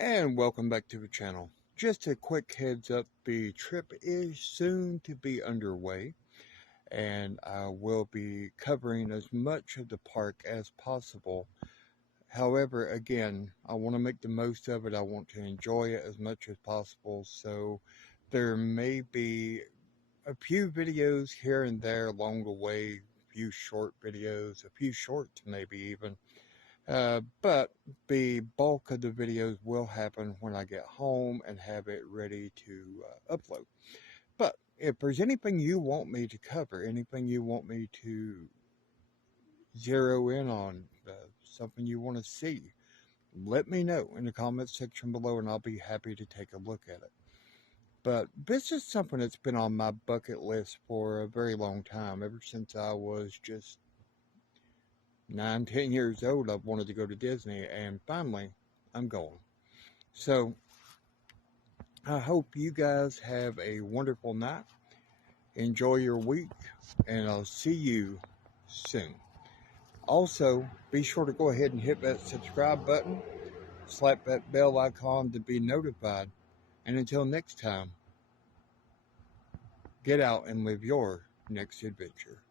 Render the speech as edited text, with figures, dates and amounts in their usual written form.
And welcome back to the channel. Just a quick heads up, the trip is soon to be underway, and I will be covering as much of the park as possible. However, again, I want to make the most of it. I want to enjoy it as much as possible, so there may be a few videos here and there along the way, a few short videos, a few shorts maybe even. But the bulk of the videos will happen when I get home and have it ready to upload. But if there's anything you want me to cover, anything you want me to zero in on, something you want to see, let me know in the comments section below and I'll be happy to take a look at it. But this is something that's been on my bucket list for a very long time, ever since I was just 9, 10 years old. I've wanted to go to Disney, and finally I'm going. So I hope you guys have a wonderful night. Enjoy your week, and I'll see you soon. Also, be sure to go ahead and hit that subscribe button, slap that bell icon to be notified. And until next time, get out and live your next adventure.